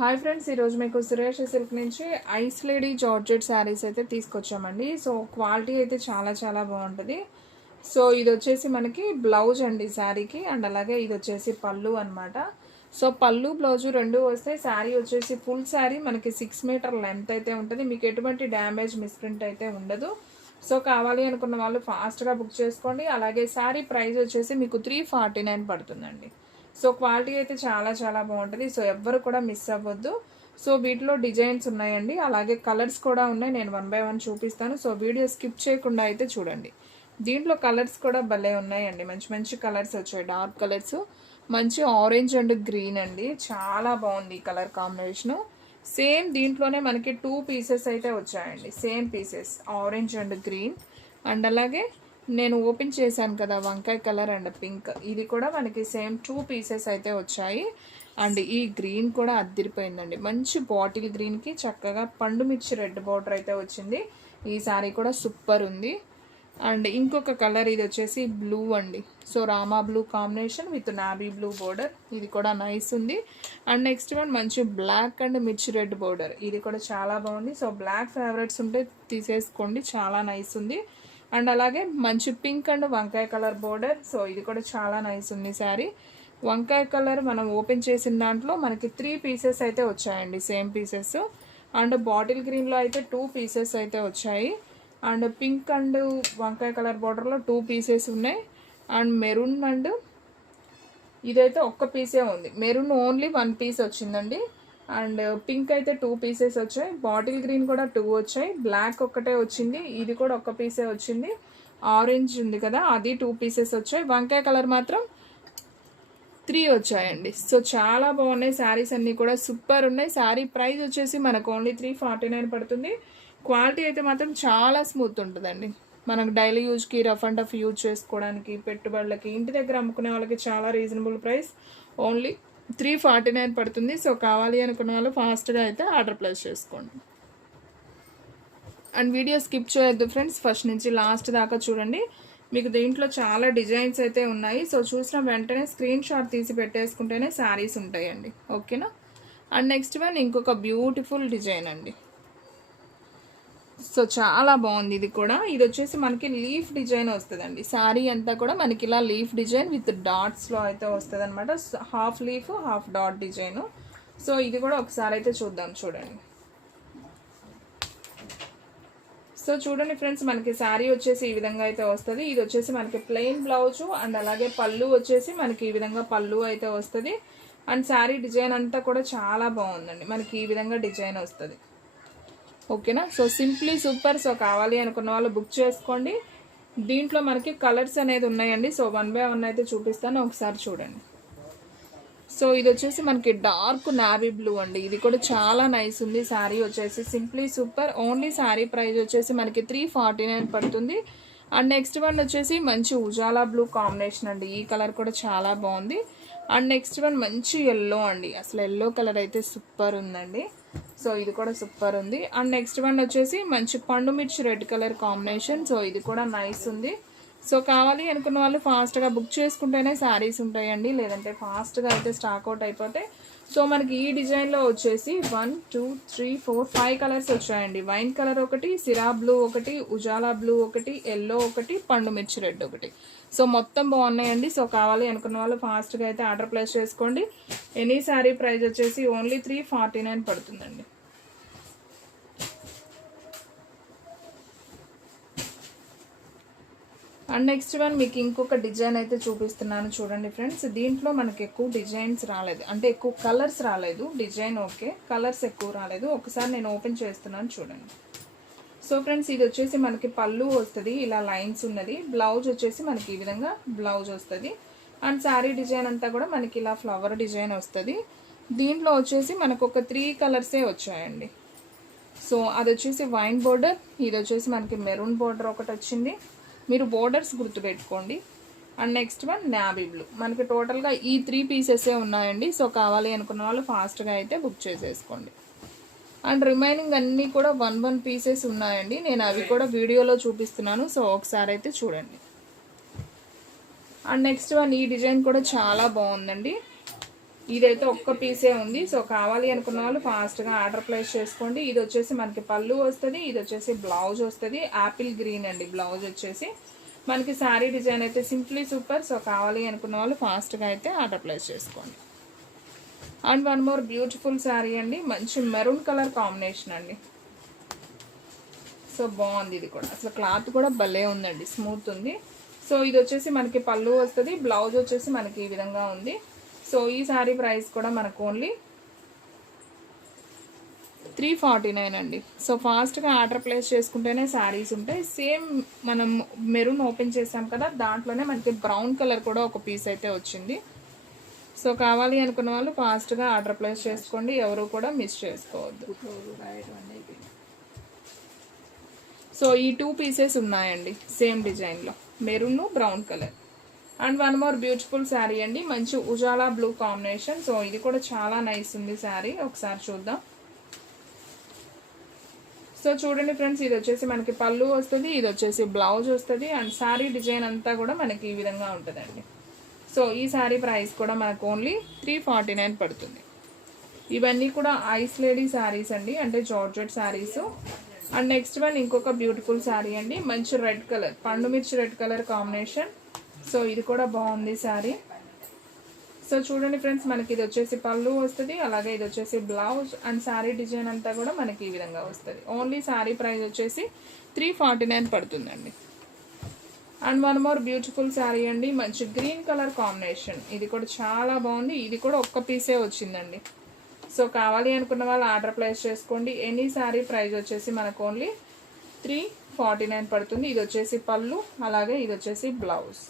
Hi friends, ఈరోజు మీకు Suresh silk నుంచి ఐస్ లేడీ జార్జెట్ శారీస్ అయితే తీసుకొచ్చామండి. సో క్వాలిటీ అయితే చాలా చాలా బాగుంటుంది. సో ఇది వచ్చేసి మనకి బ్లౌజ్ అండి శారీకి, అండ్ అలాగే ఇది వచ్చేసి పళ్ళు అనమాట. సో పళ్ళు బ్లౌజు రెండు వస్తాయి. శారీ వచ్చేసి ఫుల్ శారీ మనకి 6 మీటర్ లెంత్ అయితే ఉంటుంది. మీకు ఎటువంటి డ్యామేజ్ మిస్ప్రింట్ అయితే ఉండదు. సో కావాలి అనుకున్న వాళ్ళు ఫాస్ట్గా బుక్ చేసుకోండి. అలాగే శారీ ప్రైస్ వచ్చేసి మీకు 349 పడుతుందండి. సో క్వాలిటీ అయితే చాలా చాలా బాగుంటుంది. సో ఎవ్వరు కూడా మిస్ అవ్వద్దు. సో వీటిలో డిజైన్స్ ఉన్నాయండి, అలాగే కలర్స్ కూడా ఉన్నాయి. నేను 1 by 1 చూపిస్తాను. సో వీడియో స్కిప్ చేయకుండా అయితే చూడండి. దీంట్లో కలర్స్ కూడా భలే ఉన్నాయండి, మంచి మంచి కలర్స్ వచ్చాయి. డార్క్ కలర్స్, మంచి ఆరెంజ్ అండ్ గ్రీన్ అండి, చాలా బాగుంది ఈ కలర్ కాంబినేషను. సేమ్ దీంట్లోనే మనకి 2 పీసెస్ అయితే వచ్చాయండి, same pieces orange and green. And అలాగే నేను ఓపెన్ చేశాను కదా వంకాయ కలర్ అండ్ పింక్, ఇది కూడా మనకి సేమ్ 2 పీసెస్ అయితే వచ్చాయి. అండ్ ఈ గ్రీన్ కూడా అద్దిరిపోయిందండి, మంచి బాటిల్ గ్రీన్కి చక్కగా పండు మిర్చి రెడ్ బార్డర్ అయితే వచ్చింది. ఈ సారీ కూడా సూపర్ ఉంది. అండ్ ఇంకొక కలర్ ఇది వచ్చేసి బ్లూ అండి. So Rama blue combination with నాబీ blue border, ఇది కూడా నైస్ ఉంది. అండ్ నెక్స్ట్ వన్ మంచి బ్లాక్ అండ్ మిర్చి రెడ్ బోర్డర్, ఇది కూడా చాలా బాగుంది. సో బ్లాక్ ఫేవరెట్స్ ఉంటే తీసేసుకోండి, చాలా నైస్ ఉంది. అండ్ అలాగే మంచి పింక్ అండ్ వంకాయ కలర్ బోర్డర్, సో ఇది కూడా చాలా నైస్ ఉంది శారీ. వంకాయ కలర్ మనం ఓపెన్ చేసిన దాంట్లో మనకి 3 పీసెస్ అయితే వచ్చాయండి, సేమ్ పీసెస్. అండ్ బాటిల్ గ్రీన్లో అయితే 2 పీసెస్ అయితే వచ్చాయి. అండ్ పింక్ అండ్ వంకాయ కలర్ బార్డర్లో 2 పీసెస్ ఉన్నాయి. అండ్ మెరూన్ అండ్ ఇదైతే ఒక్క పీసే ఉంది. మెరూన్ ఓన్లీ 1 పీస్ వచ్చిందండి. అండ్ పింక్ అయితే 2 పీసెస్ వచ్చాయి. బాటిల్ గ్రీన్ కూడా 2 వచ్చాయి. బ్లాక్ ఒక్కటే వచ్చింది, ఇది కూడా ఒక్క పీసే వచ్చింది. ఆరెంజ్ ఉంది కదా, అది 2 పీసెస్ వచ్చాయి. వంకాయ కలర్ మాత్రం 3 వచ్చాయండి. సో చాలా బాగున్నాయి శారీస్, అన్నీ కూడా సూపర్ ఉన్నాయి. శారీ ప్రైస్ వచ్చేసి మనకు ఓన్లీ 349 పడుతుంది. క్వాలిటీ అయితే మాత్రం చాలా స్మూత్ ఉంటుందండి. మనకు డైలీ యూజ్కి, రఫ్ అండ్ టఫ్ యూజ్ చేసుకోవడానికి, పెట్టుబడులకి, ఇంటి దగ్గర అమ్ముకునే వాళ్ళకి చాలా రీజనబుల్ ప్రైస్, ఓన్లీ 349 పడుతుంది. సో కావాలి అనుకున్న వాళ్ళు ఫాస్ట్గా అయితే ఆర్డర్ ప్లేస్ చేసుకోండి. అండ్ వీడియో స్కిప్ చేయొద్దు ఫ్రెండ్స్, ఫస్ట్ నుంచి లాస్ట్ దాకా చూడండి. మీకు దీంట్లో చాలా డిజైన్స్ అయితే ఉన్నాయి. సో చూసిన వెంటనే స్క్రీన్ షాట్ తీసి పెట్టేసుకుంటేనే శారీస్ ఉంటాయండి, ఓకేనా. అండ్ నెక్స్ట్ వన్ ఇంకొక బ్యూటిఫుల్ డిజైన్ అండి. సో చాలా బాగుంది ఇది కూడా. ఇది వచ్చేసి మనకి లీఫ్ డిజైన్ వస్తుందండి. శారీ అంతా కూడా మనకి ఇలా లీఫ్ డిజైన్ విత్ డాట్స్లో అయితే వస్తుంది అనమాట. Half leaf half dot design. So ఇది కూడా ఒకసారి అయితే చూద్దాం, చూడండి. సో చూడండి ఫ్రెండ్స్, మనకి శారీ వచ్చేసి ఈ విధంగా అయితే వస్తుంది. ఇది వచ్చేసి మనకి ప్లెయిన్ బ్లౌజు, అండ్ అలాగే పళ్ళు వచ్చేసి మనకి ఈ విధంగా పళ్ళు అయితే వస్తుంది. అండ్ శారీ డిజైన్ అంతా కూడా చాలా బాగుందండి, మనకి ఈ విధంగా డిజైన్ వస్తుంది, ఓకేనా. So simply super. సో కావాలి అనుకున్న వాళ్ళు బుక్ చేసుకోండి. దీంట్లో మనకి కలర్స్ అనేది ఉన్నాయండి. సో 1 by 1 అయితే చూపిస్తాను, ఒకసారి చూడండి. సో ఇది వచ్చేసి మనకి డార్క్ నావీ బ్లూ అండి, ఇది కూడా చాలా నైస్ ఉంది. శారీ వచ్చేసి simply super. Only sari price వచ్చేసి మనకి 349 పడుతుంది. అండ్ నెక్స్ట్ వన్ వచ్చేసి మంచి ఉజాలా బ్లూ కాంబినేషన్ అండి, ఈ కలర్ కూడా చాలా బాగుంది. అండ్ నెక్స్ట్ వన్ మంచి ఎల్లో అండి, అసలు ఎల్లో కలర్ అయితే సూపర్ ఉందండి. సో ఇది కూడా సూపర్ ఉంది. అండ్ నెక్స్ట్ వన్ వచ్చేసి మంచి పండు మిర్చి రెడ్ కలర్ కాంబినేషన్, సో ఇది కూడా నైస్ ఉంది. సో కావాలి అనుకున్న వాళ్ళు ఫాస్ట్గా బుక్ చేసుకుంటేనే శారీస్ ఉంటాయండి, లేదంటే ఫాస్ట్గా అయితే స్టాక్ అవుట్ అయిపోతాయి. సో మనకి ఈ డిజైన్లో వచ్చేసి 1 2 3 4 5 కలర్స్ వచ్చాయండి. వైన్ కలర్ ఒకటి, సిరా బ్లూ ఒకటి, ఉజాలా బ్లూ ఒకటి, ఎల్లో ఒకటి, పండు మిర్చి రెడ్ ఒకటి. సో మొత్తం బాగున్నాయండి. సో కావాలి అనుకున్న వాళ్ళు ఫాస్ట్గా అయితే ఆర్డర్ ప్లేస్ చేసుకోండి. ఎనీ శారీ ప్రైస్ వచ్చేసి ఓన్లీ 349 పడుతుందండి. అండ్ నెక్స్ట్ వన్ మీకు ఇంకొక డిజైన్ అయితే చూపిస్తున్నాను, చూడండి ఫ్రెండ్స్. దీంట్లో మనకి ఎక్కువ డిజైన్స్ రాలేదు, అంటే ఎక్కువ కలర్స్ రాలేదు. డిజైన్ ఓకే, కలర్స్ ఎక్కువ రాలేదు. ఒకసారి నేను ఓపెన్ చేస్తున్నాను, చూడండి. సో ఫ్రెండ్స్ ఇది వచ్చేసి మనకి పళ్ళు వస్తుంది, ఇలా లైన్స్ ఉన్నది. బ్లౌజ్ వచ్చేసి మనకి ఈ విధంగా బ్లౌజ్ వస్తుంది. అండ్ శారీ డిజైన్ అంతా కూడా మనకి ఇలా ఫ్లవర్ డిజైన్ వస్తుంది. దీంట్లో వచ్చేసి మనకు ఒక 3 కలర్సే వచ్చాయండి. సో అది వచ్చేసి వైన్ బోర్డర్, ఇది వచ్చేసి మనకి మెరూన్ బోర్డర్ ఒకటి వచ్చింది. మీరు బోర్డర్స్ గుర్తుపెట్టుకోండి. And next one navy blue. మనకి టోటల్గా ఈ 3 పీసెసే ఉన్నాయండి. సో కావాలి అనుకున్న వాళ్ళు ఫాస్ట్గా అయితే బుక్ చేసేసుకోండి. అండ్ రిమైనింగ్ అన్నీ కూడా 1 పీసెస్ ఉన్నాయండి, నేను అవి కూడా వీడియోలో చూపిస్తున్నాను. సో ఒకసారి అయితే చూడండి. అండ్ నెక్స్ట్ వన్ ఈ డిజైన్ కూడా చాలా బాగుందండి. ఇదైతే ఒక్క పీసే ఉంది. సో కావాలి అనుకున్న వాళ్ళు ఫాస్ట్గా ఆర్డర్ ప్లేస్ చేసుకోండి. ఇది వచ్చేసి మనకి పళ్ళు వస్తుంది, ఇది వచ్చేసి బ్లౌజ్ వస్తుంది. యాపిల్ గ్రీన్ అండి బ్లౌజ్ వచ్చేసి. మనకి శారీ డిజైన్ అయితే సింప్లీ సూపర్. సో కావాలి అనుకున్న వాళ్ళు ఫాస్ట్గా అయితే ఆర్డర్ ప్లేస్ చేసుకోండి. And one more beautiful sari అండి, మంచి మెరూన్ కలర్ కాంబినేషన్ అండి. సో బాగుంది ఇది కూడా, అసలు క్లాత్ కూడా భలే ఉందండి, స్మూత్ ఉంది. సో ఇది వచ్చేసి మనకి పళ్ళు వస్తుంది, బ్లౌజ్ వచ్చేసి మనకి ఈ విధంగా ఉంది. సో ఈ శారీ ప్రైస్ కూడా మనకు ఓన్లీ 349 అండి. సో ఫాస్ట్గా ఆర్డర్ ప్లేస్ చేసుకుంటేనే శారీస్ ఉంటాయి. సేమ్ మనం మెరూన్ ఓపెన్ చేసాం కదా, దాంట్లోనే మనకి బ్రౌన్ కలర్ కూడా ఒక పీస్ అయితే వచ్చింది. సో కావాలి అనుకున్న వాళ్ళు ఫాస్ట్గా ఆర్డర్ ప్లేస్ చేసుకోండి, ఎవరు కూడా మిస్ చేసుకోవద్దు. సో ఈ 2 పీసెస్ ఉన్నాయండి సేమ్ డిజైన్లో, maroon brown colour. And one more beautiful sari అండి, మంచి ఉజాలా బ్లూ కాంబినేషన్. సో ఇది కూడా చాలా నైస్ ఉంది శారీ, ఒకసారి చూద్దాం. సో చూడండి ఫ్రెండ్స్, ఇది వచ్చేసి మనకి పళ్ళు వస్తుంది, ఇది వచ్చేసి బ్లౌజ్ వస్తుంది. అండ్ శారీ డిజైన్ అంతా కూడా మనకి ఈ విధంగా ఉంటుందండి. సో ఈ శారీ ప్రైస్ కూడా మనకు ఓన్లీ 349 పడుతుంది. ఇవన్నీ కూడా ఐస్ లేడీ శారీస్ అండి, అంటే georgette saris. And next one ఇంకొక బ్యూటిఫుల్ శారీ అండి, మంచి రెడ్ కలర్, పండు మిర్చి రెడ్ కలర్ కాంబినేషన్. సో ఇది కూడా బాగుంది శారీ. సో చూడండి ఫ్రెండ్స్, మనకి ఇది వచ్చేసి పళ్ళు వస్తుంది, అలాగే ఇది వచ్చేసి బ్లౌజ్. అండ్ శారీ డిజైన్ అంతా కూడా మనకి ఈ విధంగా వస్తుంది. ఓన్లీ శారీ ప్రైస్ వచ్చేసి 349 పడుతుందండి. And one more beautiful sari అండి, మంచి గ్రీన్ కలర్ కాంబినేషన్. ఇది కూడా చాలా బాగుంది, ఇది కూడా ఒక్క పీసే వచ్చిందండి. సో కావాలి అనుకున్న వాళ్ళు ఆర్డర్ ప్లేస్ చేసుకోండి. ఎనీ శారీ ప్రైస్ వచ్చేసి మనకు ఓన్లీ 349 పడుతుంది. ఇది వచ్చేసి పళ్ళు, అలాగే ఇది వచ్చేసి బ్లౌజ్.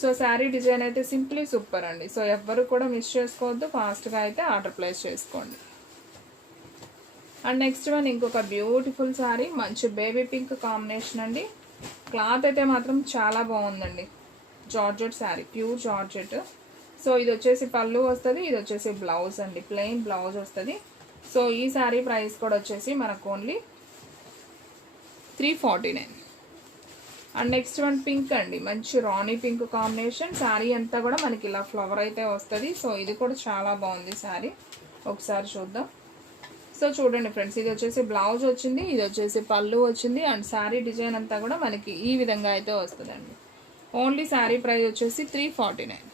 సో శారీ డిజైన్ అయితే సింప్లీ సూపర్ అండి. సో ఎవ్వరు కూడా మిస్ చేసుకోవద్దు, ఫాస్ట్గా అయితే ఆర్డర్ ప్లేస్ చేసుకోండి. అండ్ నెక్స్ట్ వన్ ఇంకొక బ్యూటిఫుల్ శారీ, మంచి బేబీ పింక్ కాంబినేషన్ అండి. క్లాత్ అయితే మాత్రం చాలా బాగుందండి, georgette sari, pure georgette. So ఇది వచ్చేసి పళ్ళు వస్తుంది, ఇది వచ్చేసి బ్లౌజ్ అండి, ప్లెయిన్ బ్లౌజ్ వస్తుంది. సో ఈ శారీ ప్రైస్ కూడా వచ్చేసి మనకు only 349. And next one pink అండి, మంచి రాణి పింక్ కాంబినేషన్. శారీ అంతా కూడా మనకి ఇలా ఫ్లవర్ అయితే వస్తుంది. సో ఇది కూడా చాలా బాగుంది శారీ, ఒకసారి చూద్దాం. సో చూడండి ఫ్రెండ్స్, ఇది వచ్చేసి బ్లౌజ్ వచ్చింది, ఇది వచ్చేసి పళ్ళు వచ్చింది. అండ్ శారీ డిజైన్ అంతా కూడా మనకి ఈ విధంగా అయితే వస్తుందండి. ఓన్లీ శారీ ప్రైస్ వచ్చేసి 349.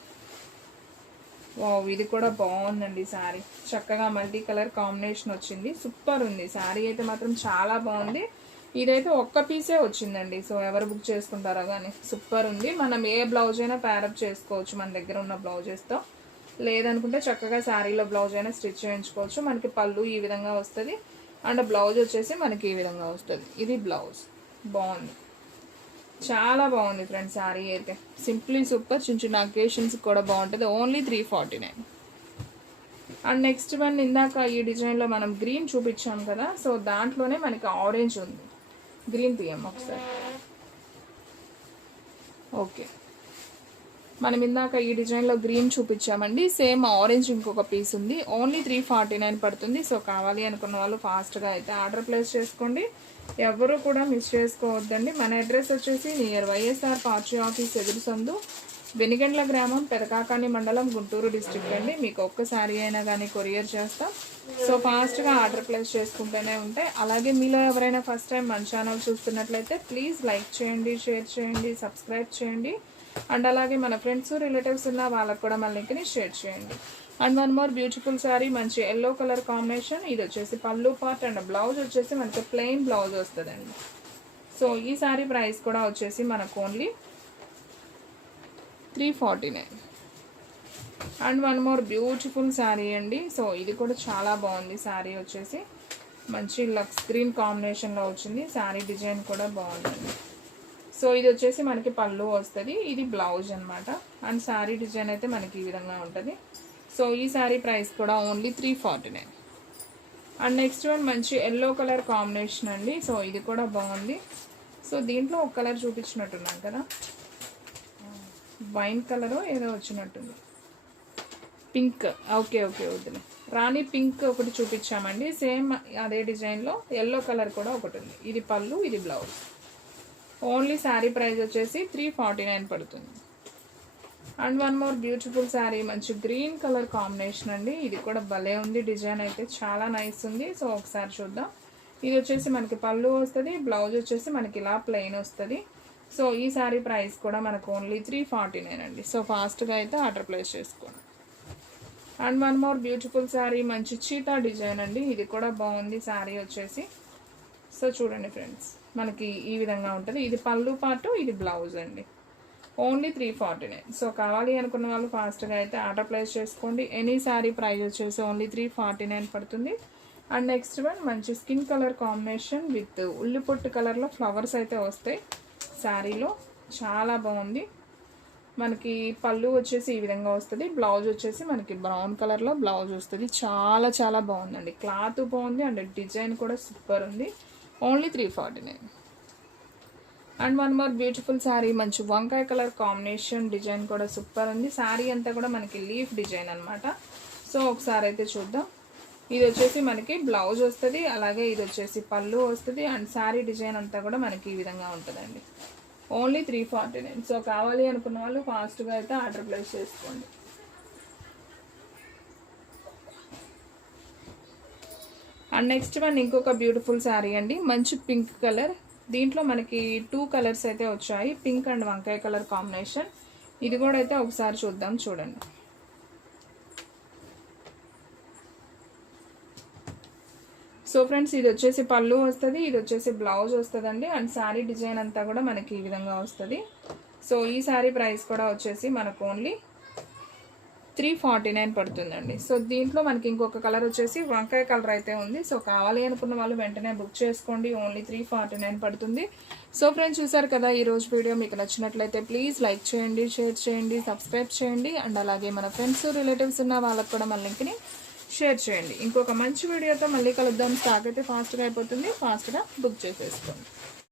వావ్, ఇది కూడా బాగుందండి శారీ, చక్కగా మల్టీ కలర్ కాంబినేషన్ వచ్చింది, సూపర్ ఉంది శారీ అయితే మాత్రం చాలా బాగుంది. ఇదైతే ఒక్క పీసే వచ్చిందండి. సో ఎవరు బుక్ చేసుకుంటారో కానీ సూపర్ ఉంది. మనం ఏ బ్లౌజ్ అయినా ప్యారప్ చేసుకోవచ్చు మన దగ్గర ఉన్న బ్లౌజెస్తో, లేదనుకుంటే చక్కగా శారీలో బ్లౌజ్ అయినా స్టిచ్ చేయించుకోవచ్చు. మనకి పళ్ళు ఈ విధంగా వస్తుంది, అండ్ బ్లౌజ్ వచ్చేసి మనకి ఈ విధంగా వస్తుంది. ఇది బ్లౌజ్, బాగుంది, చాలా బాగుంది ఫ్రెండ్స్ శారీ అయితే సింప్లీ సూపర్. చిన్న చిన్న అకేషన్స్కి కూడా బాగుంటుంది. ఓన్లీ 349. అండ్ నెక్స్ట్ వన్ ఇందాక ఈ డిజైన్లో మనం గ్రీన్ చూపించాం కదా, సో దాంట్లోనే మనకి ఆరెంజ్ ఉంది. గ్రీన్ తీయం ఒకసారి. ఓకే, మనం ఇందాక ఈ డిజైన్లో గ్రీన్ చూపించామండి, సేమ్ ఆరెంజ్ ఇంకొక పీస్ ఉంది. ఓన్లీ 349 పడుతుంది. సో కావాలి అనుకున్న వాళ్ళు ఫాస్ట్గా అయితే ఆర్డర్ ప్లేస్ చేసుకోండి, ఎవరు కూడా మిస్ చేసుకోవద్దండి. మన అడ్రస్ వచ్చేసి నియర్ వైఎస్ఆర్ పార్టీ ఆఫీస్ ఎదురు సందు, వెనిగండ్ల గ్రామం, పెదకాకాని మండలం, గుంటూరు డిస్ట్రిక్ట్ అండి. మీకు ఒక్క శారీ అయినా కానీ కొరియర్ చేస్తాం. సో ఫాస్ట్గా ఆర్డర్ ప్లేస్ చేసుకుంటూనే ఉంటాయి. అలాగే మీలో ఎవరైనా ఫస్ట్ టైం మన ఛానల్ చూస్తున్నట్లయితే ప్లీజ్ లైక్ చేయండి, షేర్ చేయండి, సబ్స్క్రైబ్ చేయండి. అండ్ అలాగే మన ఫ్రెండ్స్ రిలేటివ్స్ ఉన్న వాళ్ళకు కూడా మన లింక్ని షేర్ చేయండి. And one more beautiful sari, మంచి ఎల్లో కలర్ కాంబినేషన్. ఇది వచ్చేసి పళ్ళు పార్ట్, అండ్ బ్లౌజ్ వచ్చేసి మనకి ప్లెయిన్ బ్లౌజ్ వస్తుందండి. సో ఈ శారీ ప్రైస్ కూడా వచ్చేసి మనకు only 349. And one more beautiful sari అండి. సో ఇది కూడా చాలా బాగుంది శారీ వచ్చేసి, మంచి లక్స్ గ్రీన్ కాంబినేషన్లో వచ్చింది. శారీ డిజైన్ కూడా బాగుందండి. సో ఇది వచ్చేసి మనకి పళ్ళు వస్తుంది, ఇది బ్లౌజ్ అనమాట. అండ్ శారీ డిజైన్ అయితే మనకి ఈ విధంగా ఉంటుంది. సో ఈ శారీ ప్రైస్ కూడా ఓన్లీ 349. అండ్ నెక్స్ట్ వన్ మంచి ఎల్లో కలర్ కాంబినేషన్ అండి. సో ఇది కూడా బాగుంది. సో దీంట్లో ఒక కలర్ చూపించినట్టున్నాం కదా, వైన్ కలర్ ఏదో వచ్చినట్టుంది, పింక్. ఓకే ఓకే, వద్దులే, రాణి పింక్ ఒకటి చూపించామండి. సేమ్ అదే డిజైన్లో ఎల్లో కలర్ కూడా ఒకటి ఉంది. ఇది పళ్ళు, ఇది బ్లౌజ్. ఓన్లీ శారీ ప్రైస్ వచ్చేసి 349 పడుతుంది. And one more beautiful sari, మంచి గ్రీన్ కలర్ కాంబినేషన్ అండి. ఇది కూడా భలే ఉంది, డిజైన్ అయితే చాలా నైస్ ఉంది. సో ఒకసారి చూద్దాం. ఇది వచ్చేసి మనకి పళ్ళు వస్తుంది, బ్లౌజ్ వచ్చేసి మనకి ఇలా ప్లెయిన్ వస్తుంది. సో ఈ శారీ ప్రైస్ కూడా మనకు ఓన్లీ 349 అండి. సో ఫాస్ట్గా అయితే ఆర్డర్ ప్లేస్ చేసుకోండి. And one more beautiful sari, మంచి చీతా డిజైన్ అండి. ఇది కూడా బాగుంది శారీ వచ్చేసి. సో చూడండి ఫ్రెండ్స్, మనకి ఈ విధంగా ఉంటుంది. ఇది పళ్ళు పాటు, ఇది బ్లౌజ్ అండి. ఓన్లీ 349. సో కావాలి అనుకున్న వాళ్ళు ఫాస్ట్గా అయితే ఆర్డర్ ప్లేస్ చేసుకోండి. ఎనీ శారీ ప్రైస్ వచ్చేసి ఓన్లీ 349 పడుతుంది. అండ్ నెక్స్ట్ వన్ మంచి స్కిన్ కలర్ కాంబినేషన్ విత్ ఉల్లి పొట్టు కలర్లో ఫ్లవర్స్ అయితే వస్తాయి శారీలో. చాలా బాగుంది. మనకి పళ్ళు వచ్చేసి ఈ విధంగా వస్తుంది, బ్లౌజ్ వచ్చేసి మనకి బ్రౌన్ కలర్లో బ్లౌజ్ వస్తుంది. చాలా చాలా బాగుందండి, క్లాత్ బాగుంది అండ్ డిజైన్ కూడా సూపర్ ఉంది. Only 349. And one more beautiful sari, మంచి వంకాయ కలర్ కాంబినేషన్, డిజైన్ కూడా సూపర్ ఉంది. శారీ అంతా కూడా మనకి లీఫ్ డిజైన్ అనమాట. సో ఒకసారి అయితే చూద్దాం. ఇది వచ్చేసి మనకి బ్లౌజ్ వస్తుంది, అలాగే ఇది వచ్చేసి పళ్ళు వస్తుంది. అండ్ శారీ డిజైన్ అంతా కూడా మనకి ఈ విధంగా ఉంటుందండి. ఓన్లీ 349. సో కావాలి అనుకున్న వాళ్ళు ఫాస్ట్గా అయితే ఆర్డర్ ప్లేస్ చేసుకోండి. అండ్ నెక్స్ట్ వన్ ఇంకొక బ్యూటిఫుల్ శారీ అండి, మంచి పింక్ కలర్. దీంట్లో మనకి 2 కలర్స్ అయితే వచ్చాయి, పింక్ అండ్ వంకాయ కలర్ కాంబినేషన్. ఇది కూడా అయితే ఒకసారి చూద్దాం, చూడండి. సో ఫ్రెండ్స్, ఇది వచ్చేసి పళ్ళు వస్తుంది, ఇది వచ్చేసి బ్లౌజ్ వస్తుందండి. అండ్ శారీ డిజైన్ అంతా కూడా మనకి ఈ విధంగా వస్తుంది. సో ఈ శారీ ప్రైస్ కూడా వచ్చేసి మనకు ఓన్లీ 349 పడుతుందండి. సో దీంట్లో మనకి ఇంకొక కలర్ వచ్చేసి వంకాయ కలర్ అయితే ఉంది. సో కావాలి అనుకున్న వాళ్ళు వెంటనే బుక్ చేసుకోండి. ఓన్లీ 349 పడుతుంది. సో ఫ్రెండ్స్, చూసారు కదా ఈరోజు వీడియో. మీకు నచ్చినట్లయితే ప్లీజ్ లైక్ చేయండి, షేర్ చేయండి, సబ్స్క్రైబ్ చేయండి. అండ్ అలాగే మన ఫ్రెండ్స్ రిలేటివ్స్ ఉన్న వాళ్ళకి కూడా మన లింక్ని షేర్ చేయండి. ఇంకొక మంచి వీడియోతో మళ్ళీ కలుద్దాం. స్టాక్ అయితే ఫాస్ట్గా అయిపోతుంది, ఫాస్ట్గా బుక్ చేసేసుకోండి.